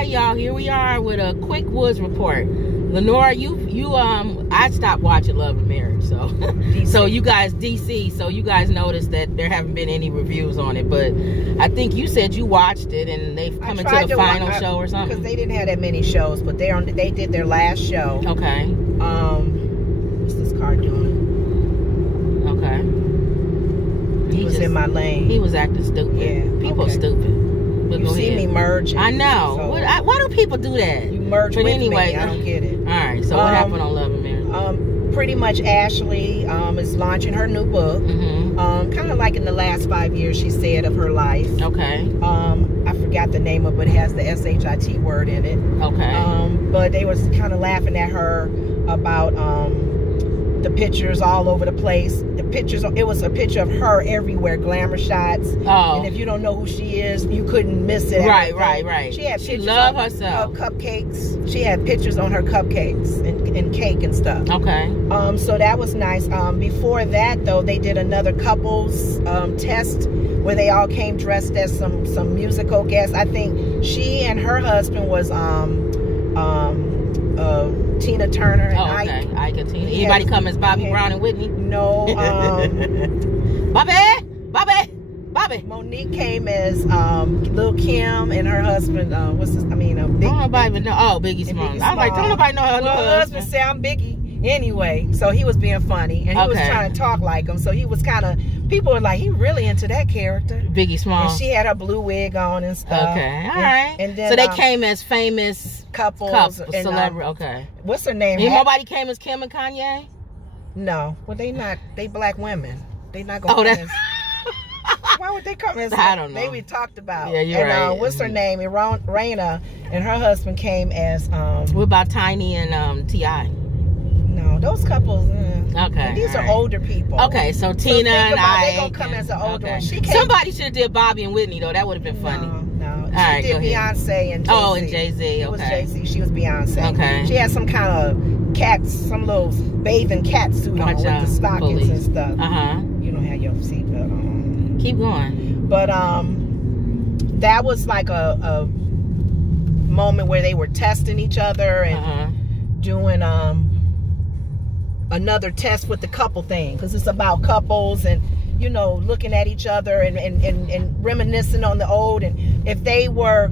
right, y'all. Here we are with a quick Woods report. Lenora, I stopped watching Love and Marriage, so you guys, DC, so you guys noticed that there haven't been any reviews on it, but I think you said you watched it and they've come into the final show or something. Because they didn't have that many shows, but they did their last show. Okay. What's this car doing? Okay. He was in my lane. He was acting stupid. Yeah. People are stupid. But you see me merging. I know. So why do people do that? You merge with me. I don't get it. All right. So what happened on Love and Marriage? Pretty much Ashley is launching her new book. Kind of like in the last 5 years, she said, of her life. Okay. I forgot the name of it. It has the SHIT word in it. Okay. But they was kind of laughing at her about the pictures all over the place. The pictures, it was a picture of her everywhere, glamour shots. Oh. And if you don't know who she is, you couldn't miss it. Right. She had pictures of herself. Cupcakes. She had pictures on her cupcakes and cake and stuff. Okay. So that was nice. Before that, though, they did another couples test where they all came dressed as some musical guests. I think she and her husband was Tina Turner and Ike. Ike and Tina. Anybody come as Bobby Brown and Whitney? No. Bobby. Monique came as Lil Kim and her husband. Biggie. Don't nobody even know. Oh, Biggie Smalls. I was like, don't nobody know her husband say I'm Biggie. Anyway, so he was being funny and he was trying to talk like him. So he was kind of, people were like, he really into that character. Biggie Smalls. And she had her blue wig on and stuff. Okay, all right. And then, so they came as famous couples and celebrity. Okay. What's her name? Nobody came as Kim and Kanye? No. Well, they not. They black women. They not going to come as... Why would they come as... I don't know. We talked about. Yeah, you're right. What's her name? Raina and her husband came as... What about Tiny and T.I.? No, those couples... Okay. And these are older people. Okay, so Tina and I... They're going to come as an older one. Somebody should have did Bobby and Whitney, though. That would have been funny. No. All right, she did Beyonce and Jay-Z. Oh, and Jay-Z, okay. It was Jay-Z. She was Beyonce. Okay. She had some kind of some little bathing cat suit on with the stockings and stuff. You don't have your seatbelt on. Keep going. But that was like a moment where they were testing each other and doing another test with the couple thing, because it's about couples and looking at each other and reminiscing on the old, and if they were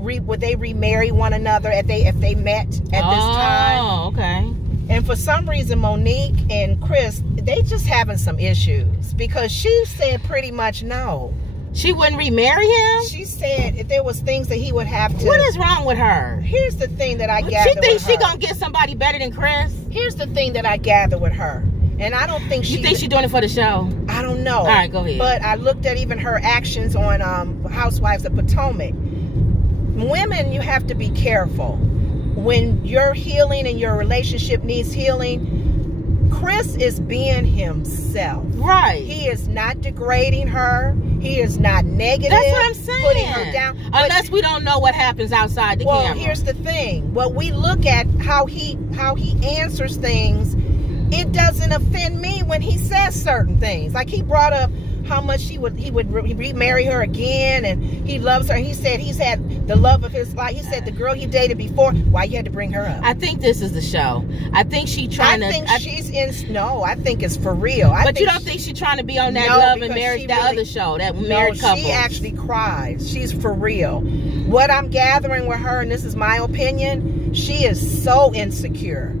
would they remarry one another if they met at this time. Oh, okay. And for some reason, Monique and Chris, they just having some issues, because she said pretty much no. She wouldn't remarry him? She said if there was things that he would have to... What is wrong with her? Here's the thing that I gather. She thinks she gonna get somebody better than Chris? Here's the thing that I gather with her. And I don't think she... You think she's doing it for the show? I don't know. All right, go ahead. But I looked at even her actions on Housewives of Potomac. Women, you have to be careful. When you're healing and your relationship needs healing, Chris is being himself. Right. He is not degrading her. He is not negative. That's what I'm saying. Putting her down. Unless we don't know what happens outside the camera. Well, here's the thing. Well, we look at how he answers things. It doesn't offend me when he says certain things. Like he brought up how much he would remarry her again, and he loves her. He said he's had the love of his life. He said the girl he dated before, why you had to bring her up? I think this is the show. I think she's trying I think I think it's for real. But you don't think she's trying to be on that Love and Marriage, that other show, that married couple? She actually cries. She's for real. What I'm gathering with her, and this is my opinion, she is so insecure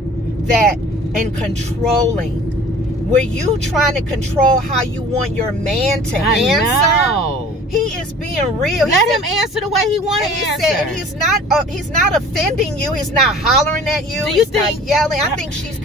and controlling. Were you trying to control how you want your man to answer? Know. He is being real. Let him answer the way he wants to answer. He said he's not offending you. He's not hollering at you. He's not yelling. I think she's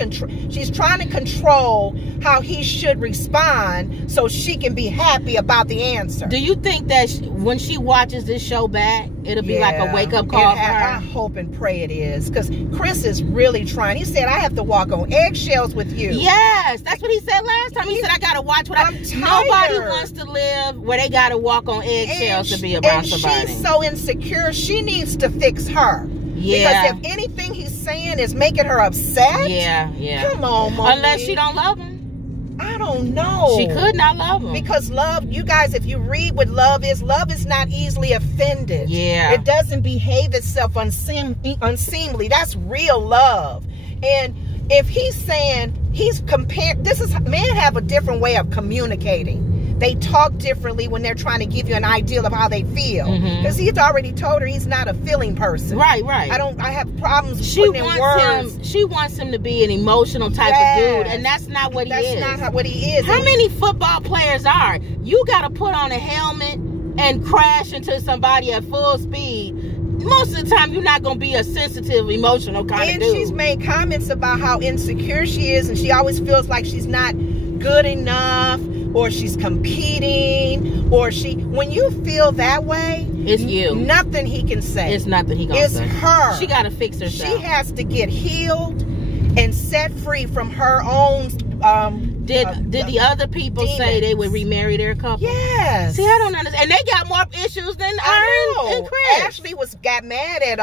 trying to control how he should respond so she can be happy about the answer. Do you think that when she watches this show back, it'll be like a wake-up call for her? I hope and pray it is, because Chris is really trying. He said, I have to walk on eggshells with you. Yes, that's what he said last time. He said, I got to watch what Nobody wants to live where they got to walk on eggshells to be around somebody. She's so insecure. She needs to fix her. Yeah. Because if anything he's saying is making her upset. Yeah. Come on, Monique. Unless she don't love him. I I don't know. She could not love him. Because love, you guys, if you read what love is not easily offended. Yeah. It doesn't behave itself unseemly. That's real love. And if he's saying, he's comparing, men have a different way of communicating. They talk differently when they're trying to give you an ideal of how they feel. Because he's already told her he's not a feeling person. Right. I have problems putting in words. She wants him to be an emotional type of dude, and that's not what he is. That's not what he is. How many football players are? You got to put on a helmet and crash into somebody at full speed. Most of the time, you're not going to be a sensitive, emotional kind of dude. And she's made comments about how insecure she is, and she always feels like she's not good enough, or she's competing, or when you feel that way, it's you. Nothing he can say. It's nothing he gonna say. It's her. She got to fix herself. She has to get healed and set free from her own. Did the other people demons say they would remarry their couple? Yes. See, I don't understand. And they got more issues than her and Chris. Ashley got mad at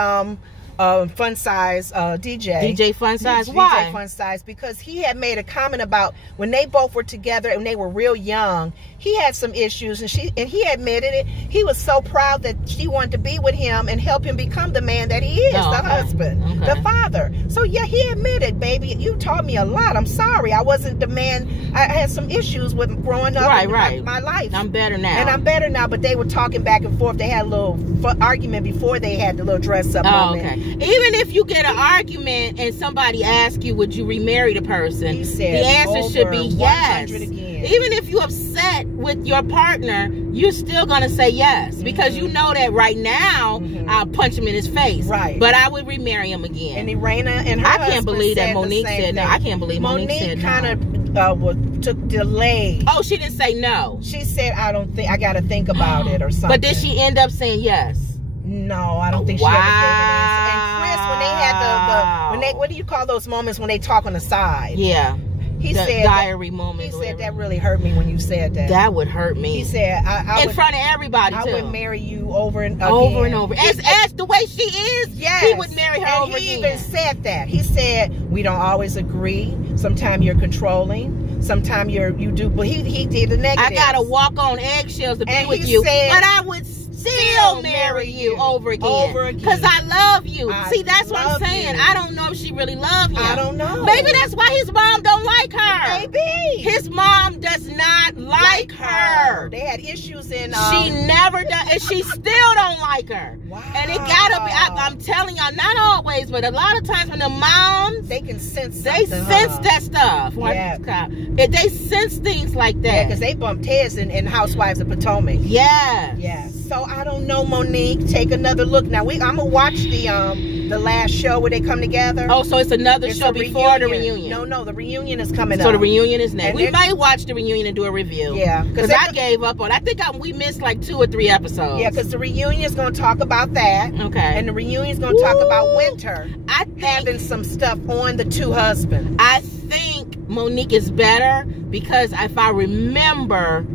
Fun Size DJ Fun Size. Why? DJ Fun Size, because he had made a comment about when they both were together and they were real young, he had some issues, and he admitted it. He was so proud that she wanted to be with him and help him become the man that he is, the husband, the father. So yeah, he admitted, baby, you taught me a lot. I'm sorry, I wasn't the man. I had some issues with growing up in my life. I'm better now. And I'm better now, but they were talking back and forth. They had a little argument before they had the little dress up moment. Okay. Even if you get an argument and somebody asks you, would you remarry the person? He said, the answer should be yes. Again. Even if you're upset with your partner, you're still going to say yes. Because you know that right now, I'll punch him in his face. Right. But I would remarry him again. And Irena and her I can't believe that Monique said no. I can't believe Monique said no. Monique kind of took delay. Oh, she didn't say no. She said, I got to think about it or something. But did she end up saying yes? No, I don't think she ever gave an answer. And Chris, when they had what do you call those moments when they talk on the side? Yeah. He said diary moment. He said that really hurt me when you said that. That would hurt me. He said in front of everybody I too. would marry you over and over and over. As the way she is, yes. He would marry her and over again. He even said that. He said we don't always agree. Sometimes you're controlling. Sometimes you do. But he did the negative. I gotta walk on eggshells to be with you. But I would still marry you over again. Because I love you. See, that's what I'm saying. I don't know if she really loves him. I don't know. Maybe that's why his mom don't like her. Maybe. His mom does not like her. They had issues in... she never does. And she still don't like her. Wow. And it gotta be... I'm telling y'all, not always, but a lot of times when the moms... They can sense something. They sense that stuff. Yeah. They sense things like that. Yeah, because they bumped heads in Housewives of Potomac. Yeah. Yeah. So I don't know, Monique. Take another look. Now I'm gonna watch the last show where they come together. Oh, so it's another show before the reunion. No, the reunion is coming up. So the reunion is next. And we might watch the reunion and do a review. Yeah, because I gave up on. I think we missed like 2 or 3 episodes. Yeah, because the reunion is gonna talk about that. Okay. And the reunion is gonna talk about Winter. I think having some stuff on the 2 husbands. I think Monique is better because if I remember,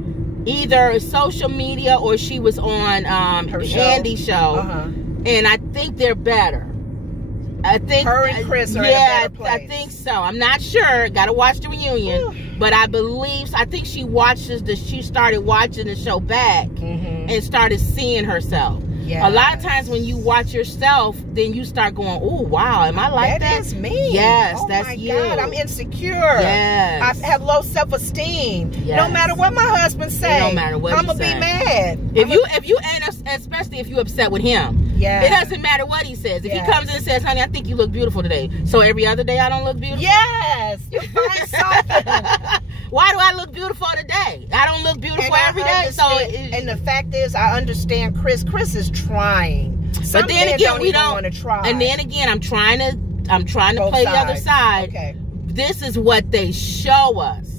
either social media or she was on Andy show, and I think they're better. I think her and Chris are in a better place. I think so. I'm not sure. Got to watch the reunion, but I think she started watching the show back and started seeing herself. Yes. A lot of times when you watch yourself, then you start going, oh, wow, am I like that? That is me. Yes, oh that's you. Oh, my God, I'm insecure. Yes. I have low self-esteem. Yes. No matter what my husband say, no matter what I'm going to be mad. Especially if you're upset with him. Yeah. It doesn't matter what he says. If he comes in and says, honey, I think you look beautiful today. So every other day I don't look beautiful? Yes. You find something. Why do I look beautiful today? I don't look beautiful every day. And the fact is, I understand Chris. Chris is trying. Some but then again, we don't want to try. And then again, I'm trying to play the other side. Okay. This is what they show us.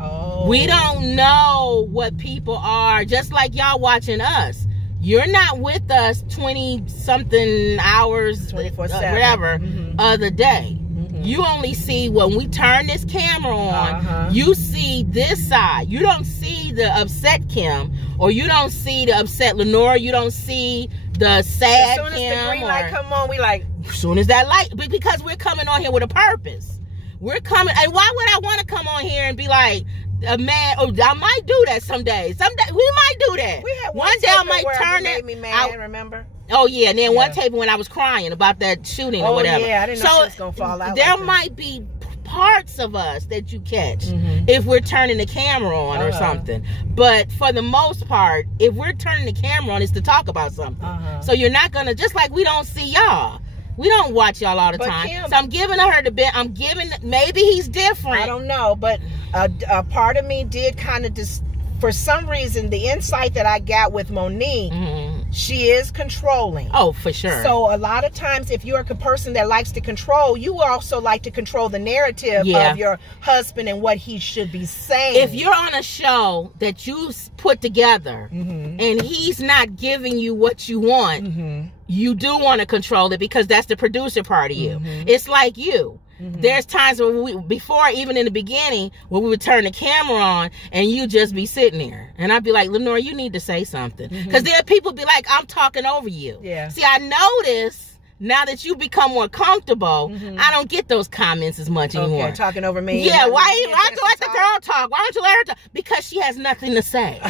Oh. We don't know what people are. Just like y'all watching us. You're not with us 20-something hours, 24/7, whatever, of the day. You only see when we turn this camera on, you see this side. You don't see the upset Kim, or you don't see the upset Lenora. You don't see the sad Kim. As soon as the green light come on, we like. As soon as that light, because we're coming on here with a purpose. We're coming, and why would I want to come on here and be like, a man. Oh, I might do that someday. Someday we might do that. We had one day I might turn it. it. Made me mad, remember? Oh yeah, and then one tape when I was crying about that shooting or whatever. Oh yeah, I didn't know she was gonna fall out. There might be parts of us that you catch if we're turning the camera on or something. But for the most part, if we're turning the camera on, it's to talk about something. So you're not gonna, just like we don't see y'all. We don't watch y'all all the time. Kim, so I'm giving her the bit. I'm giving, maybe he's different. I don't know, but a part of me did kind of just, for some reason, the insight that I got with Monique, she is controlling. Oh, for sure. So a lot of times, if you're a person that likes to control, you also like to control the narrative of your husband and what he should be saying. If you're on a show that you put together and he's not giving you what you want, you do want to control it because that's the producer part of you. It's like you. There's times where before, even in the beginning, where we would turn the camera on and you just be sitting there. And I'd be like, Lenore, you need to say something. Because there people be like, I'm talking over you. See, I notice now that you become more comfortable, I don't get those comments as much anymore. Okay, talking over me. Yeah, why don't you let the girl talk? Why don't you let her talk? Because she has nothing to say.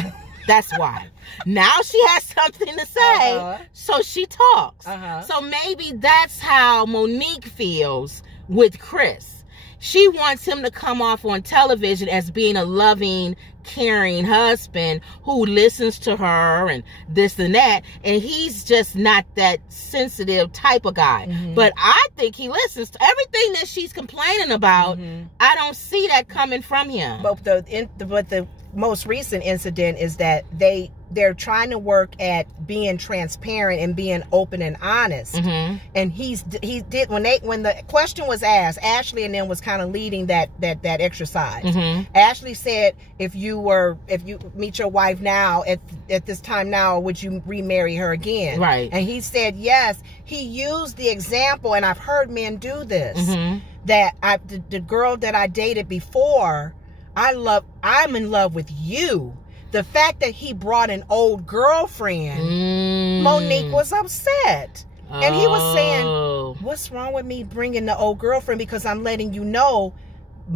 That's why. Now she has something to say, so she talks. So maybe that's how Monique feels with Chris. She wants him to come off on television as being a loving, caring husband who listens to her and this and that, and he's just not that sensitive type of guy. But I think he listens to everything that she's complaining about. I don't see that coming from him. But the most recent incident is that they're trying to work at being transparent and being open and honest. And he did when the question was asked, Ashley and them was kind of leading that exercise. Ashley said, if you meet your wife now at this time now, would you remarry her again? Right. And he said yes. He used the example, and I've heard men do this, that the girl that I dated before, I'm in love with you. The fact that he brought an old girlfriend, Monique was upset. And he was saying, what's wrong with me bringing the old girlfriend? Because I'm letting you know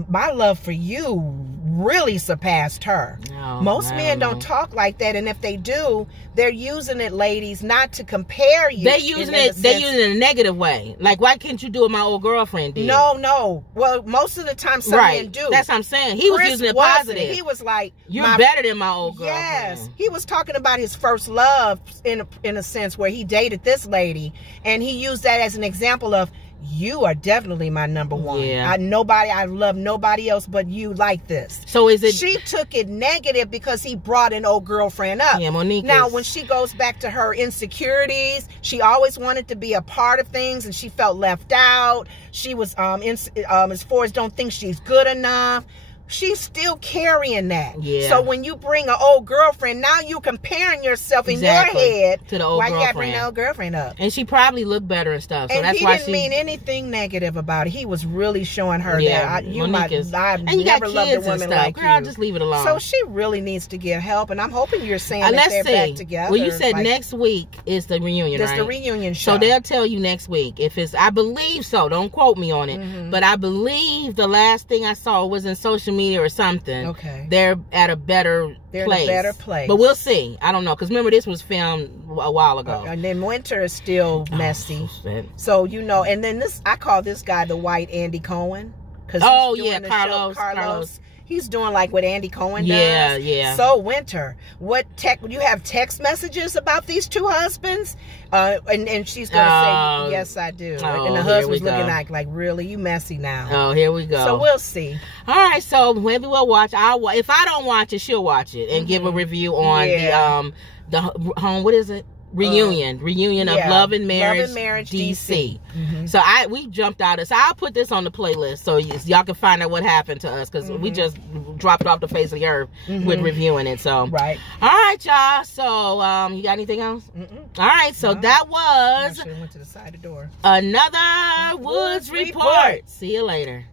my love for you really surpassed her. Most men don't talk like that, and if they do, they're using it, ladies, not to compare you. They're using it in a negative way. Like, why can't you do what my old girlfriend did? No. Well, most of the time some men do. That's what I'm saying. He was using it positive. He was like, you're better than my old girlfriend. Yes. He was talking about his first love in a sense where he dated this lady, and he used that as an example of, you are definitely my number one. I love nobody else but you like this. So is it? She took it negative because he brought an old girlfriend up. Yeah, Monique. Now, when she goes back to her insecurities, she always wanted to be a part of things, and she felt left out. She was as far as don't think she's good enough. She's still carrying that. So when you bring an old girlfriend, now you're comparing yourself in your head to the old girlfriend. Why you got to bring the old girlfriend up? And she probably looked better and stuff. So and that's he why didn't mean anything negative about it. He was really showing her that I've never loved a woman like you. Girl, just leave it alone. So she really needs to get help, and I'm hoping you're saying that they're back together. Well, you said next week is the reunion, right? It's the reunion show. So they'll tell you next week. If it's, I believe so. Don't quote me on it. But I believe the last thing I saw was in social media or something. Okay. They're at a better place. But we'll see. I don't know. Because remember, this was filmed a while ago. And then winter is still messy. So, you know, and then I call this guy the white Andy Cohen. Carlos. He's doing like what Andy Cohen does. Yeah. So winter, you have text messages about these two husbands? And she's going to say, yes, I do. And the husband's looking like, really? You messy now. Oh, here we go. So we'll see. All right, so maybe we'll watch. If I don't watch it, she'll watch it and give a review on the home, what is it? Reunion of Love and Marriage DC. So we jumped out of, so I'll put this on the playlist so y'all can find out what happened to us, because we just dropped it off the face of the earth with reviewing it. So all right, y'all. So you got anything else? All right, so that was went to the side of the door. Another Woods Report. See you later.